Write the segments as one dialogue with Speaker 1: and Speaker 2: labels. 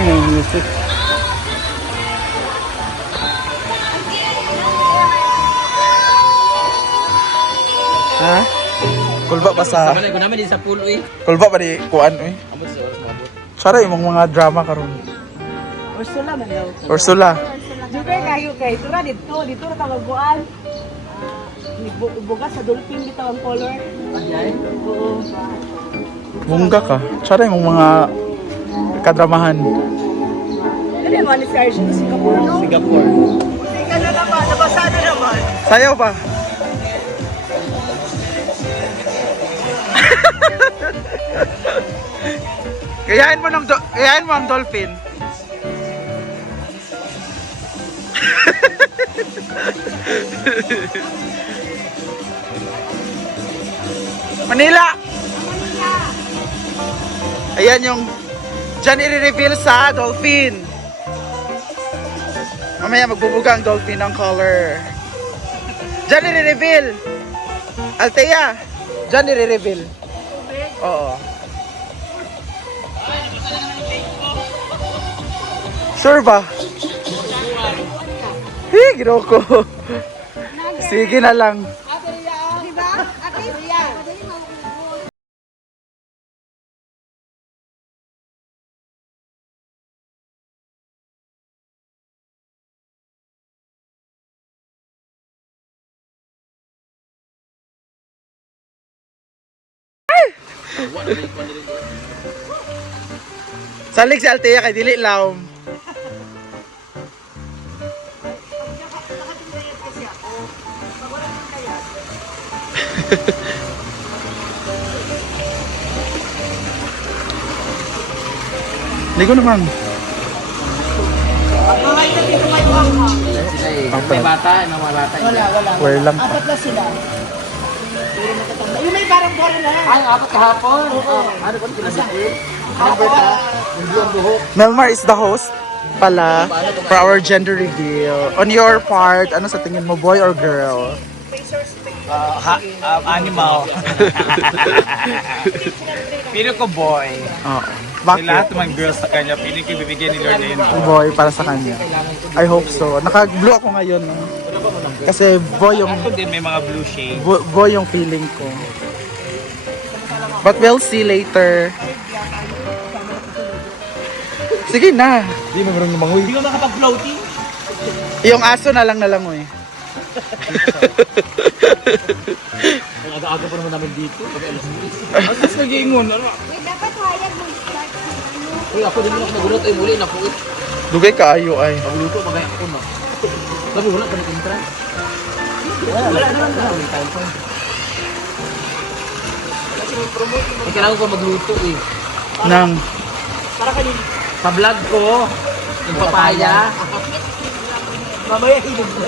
Speaker 1: Yun ang Kulba pa sa...
Speaker 2: Sama na ko naman din sa pool eh.
Speaker 1: Kulba pa di kuan eh.
Speaker 2: Amo sa oras mabot.
Speaker 1: Sara imong mga drama karon.
Speaker 3: Ursula man daw.
Speaker 1: Ursula.
Speaker 3: Juga kayo kay tura dito, dito ra tagaguan. Ah, bugas sa dolphin bitaw ang color. Oo.
Speaker 1: Bungga ka. Sara imong mga kadramahan.
Speaker 3: Ano naman ni Sergio sa Singapore?
Speaker 2: Singapore.
Speaker 3: Ika na naman, nabasa na naman.
Speaker 1: Sayaw pa. Kayain mo ng do- kayain mo ang dolphin. Manila. Ayan yung Diyan i-reveal sa dolphin. Mamaya magbubuga ang dolphin ng color. Diyan i-reveal. Altea. Diyan i-reveal. Oo. Sure ba? Hey, ginoko. Sige na lang. Salig si Altea kay dili laom. Ligo naman.
Speaker 2: May bata, may mga bata.
Speaker 3: Wala, wala.
Speaker 1: Where lang pa.
Speaker 3: Apat na sila. Yung may parang bola na.
Speaker 2: Ay, apat kahapon. Ano ba pinasakit? Number ka? Yung buong buhok.
Speaker 1: Melmar is the host pala for our gender reveal. On your part, ano sa tingin mo, boy or girl?
Speaker 4: ha, um, animal. Pili ko boy.
Speaker 1: Oo.
Speaker 4: Bakit? Lahat
Speaker 1: Bakit?
Speaker 4: ng mga girls sa kanya, pili ko ni Lord na yun.
Speaker 1: Boy para sa kanya. I hope so. Naka-blue ako ngayon. No? Kasi boy yung
Speaker 4: Ako din may mga blue shade.
Speaker 1: bo- boy yung feeling ko. But we'll see later. Sige na.
Speaker 4: Hindi mo marunong manguy. Hindi ko makapag-floating.
Speaker 1: Yung aso na lang na lang eh.
Speaker 2: Ang aga-aga pa naman namin dito. Kami alas 10.
Speaker 4: Ang tas nag-iingon. Ano?
Speaker 2: Uy, ako din mo ako nagulat. Ay, muli na po eh.
Speaker 1: Dugay kaayo ay.
Speaker 2: Pagluto, magaya ako na. Wala pa nag-entrance. Wala, wala naman. Wala, may time pa. Ay, kailangan ko magluto eh.
Speaker 1: Nang
Speaker 3: Para kanina.
Speaker 2: Sa vlog ko, yung papaya.
Speaker 3: Mamaya hilig mo.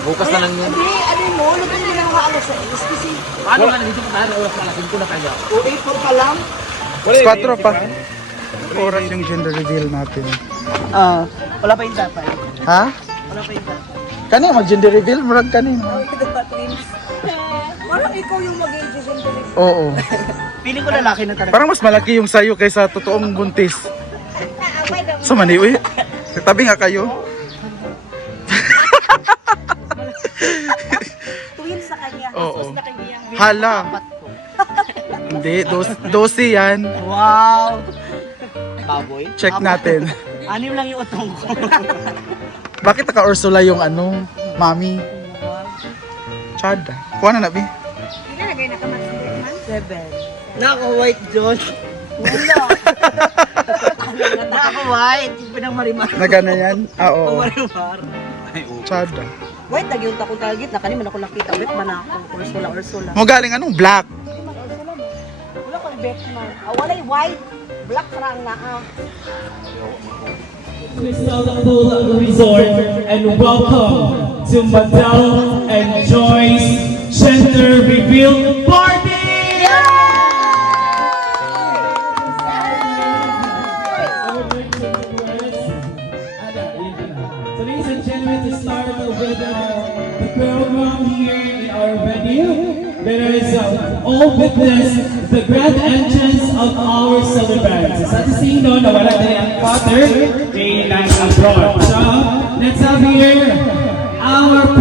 Speaker 2: Bukas na lang yun.
Speaker 3: Hindi, ano mo, mo lang mga alas 6 kasi
Speaker 2: Paano nga nandito pa tayo? Oras na 5 na kaya.
Speaker 3: o 8 pa lang.
Speaker 1: Squatro pa. Oras yung gender reveal natin.
Speaker 3: Ah, wala pa yung dapat.
Speaker 1: Ha?
Speaker 3: Wala pa yung dapat.
Speaker 1: Kani mag gender reveal murag kani.
Speaker 3: Parang ikaw yung mag-i-decision ko.
Speaker 1: Oo.
Speaker 3: Piling ko lalaki na talaga.
Speaker 1: Parang mas malaki yung sayo kaysa totoong buntis. So mani, uy. Tabi nga kayo.
Speaker 3: Twins sa kanya.
Speaker 1: Oo.
Speaker 3: Na kanya.
Speaker 1: Hala. Hindi, dos, dosi yan.
Speaker 3: Wow! Baboy?
Speaker 1: Check natin.
Speaker 3: Anim lang yung utong ko.
Speaker 1: Bakit naka Ursula yung ano, mami? Chad. Kuha na na, Bi.
Speaker 3: Seven. Nako, white John. Wala. Nako, white. Pinang marimar.
Speaker 1: Nagana yan? Ah, oo.
Speaker 3: Marimar.
Speaker 1: Chad.
Speaker 3: White, lagi yung takong target. Nakani man ako nakita. Bet man ako. Ursula, Ursula.
Speaker 1: Mo galing anong black?
Speaker 3: Wala ko bet man. Ah, wala yung white. Black parang to Southern
Speaker 5: Pool Resort and welcome to Madel and Joyce Gender Reveal Party! Ladies and gentlemen, to start with uh, the program here in our venue, there is uh, all witness the grand entrance of our celebrants. Sa ating no, nawala tayo ang father, they nasa abroad. So, let's have here our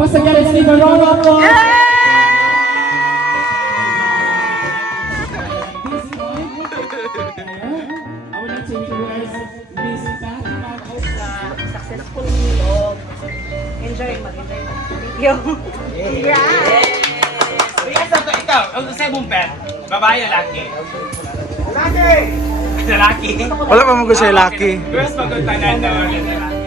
Speaker 5: na baik. Basta galing si Barona po. This point, I would like to introduce Miss Fatima
Speaker 3: sa successful o enjoy mag-enjoy mag Thank you. Congrats!
Speaker 4: Yes, ito, ikaw. Ang sa mong pet. Babae o laki? Lalaki! Lalaki?
Speaker 1: Wala pa siya lucky.
Speaker 4: Girls, magkutanan na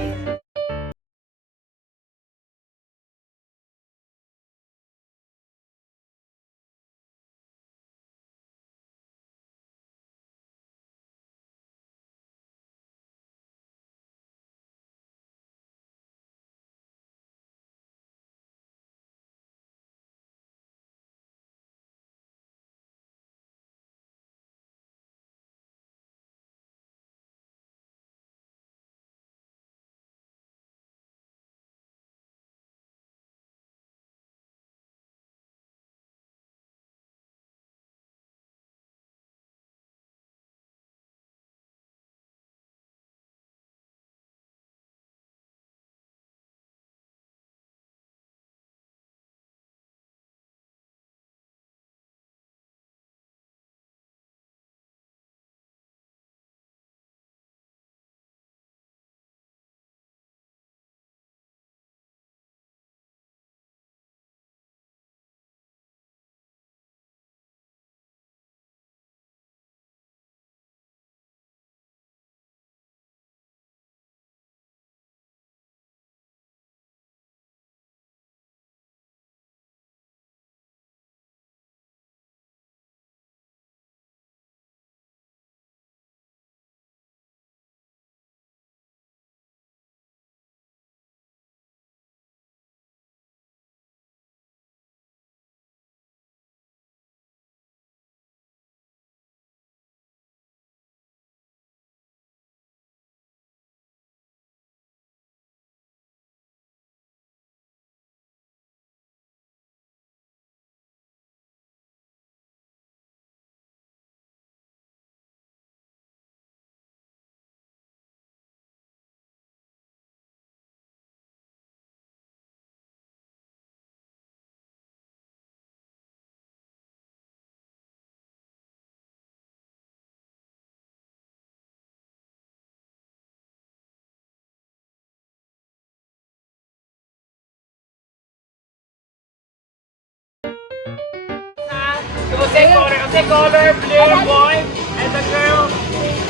Speaker 4: Jose color, Jose color, blue boy, and the girl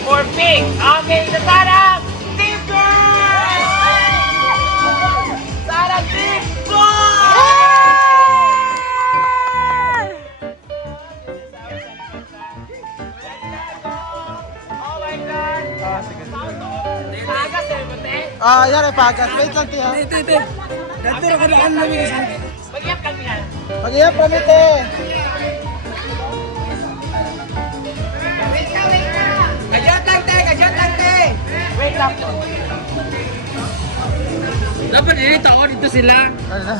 Speaker 4: for pink. Okay, the Sarah, team girl! Sarah, team boy! Oh my God! Tagas, eh, bate.
Speaker 1: Ah, yan ay pagas. Wait lang tiya.
Speaker 4: Mag-iyak kami yan.
Speaker 1: Mag-iyak kami te.
Speaker 4: Wait lang po. Dapat dito ako dito sila.
Speaker 1: Ano na?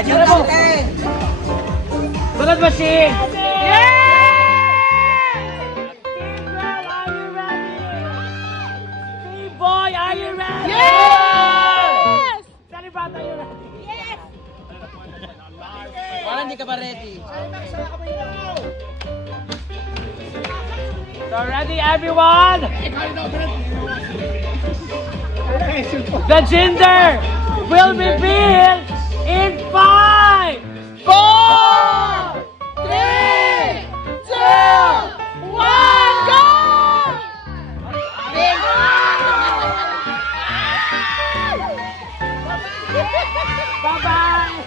Speaker 4: Adyan mo. Sunod ba si?
Speaker 5: Boy, are you ready? Yes! Celebrate, are you ready?
Speaker 4: Parang di ka pa ready.
Speaker 5: So ready everyone? The gender will be revealed in five, four, three, two, one, go!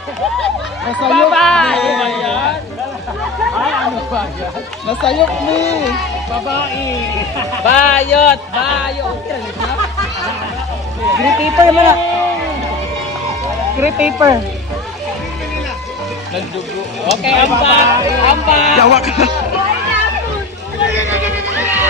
Speaker 5: Bye bye. Bye-bye!
Speaker 1: Nasayop ni.
Speaker 5: Bayot! Bayot!
Speaker 3: Green paper naman na. Green paper.
Speaker 5: Okay, amba! Amba!
Speaker 1: Yawa ka.